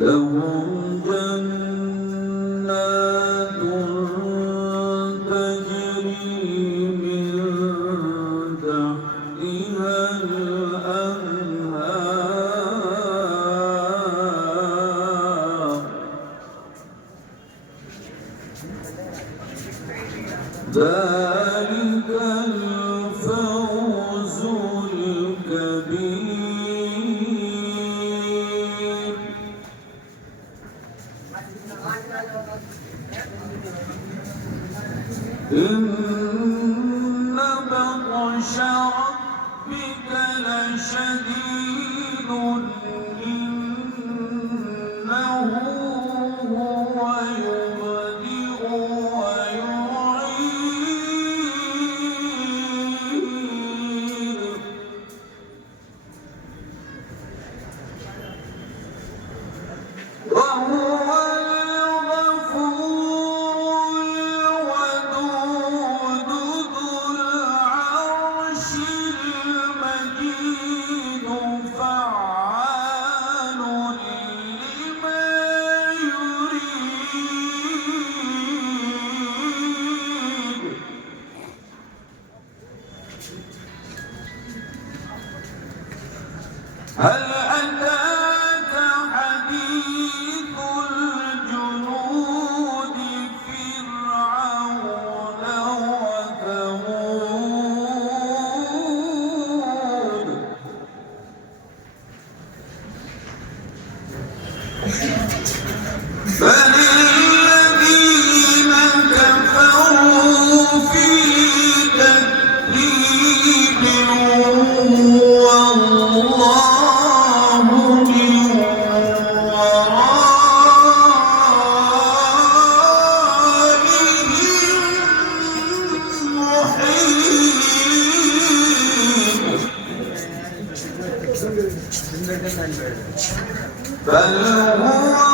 لهم جنات تجري من تحتها الأنهار ذلك الفوز الكبير. إن بطش ربك لشديد إنه هو يبدئ ويعيد وهو هل أتاك حديث الجنود فرعون وثمود بل الذين كفروا في تكذيب والله من ورائهم محيط بل هو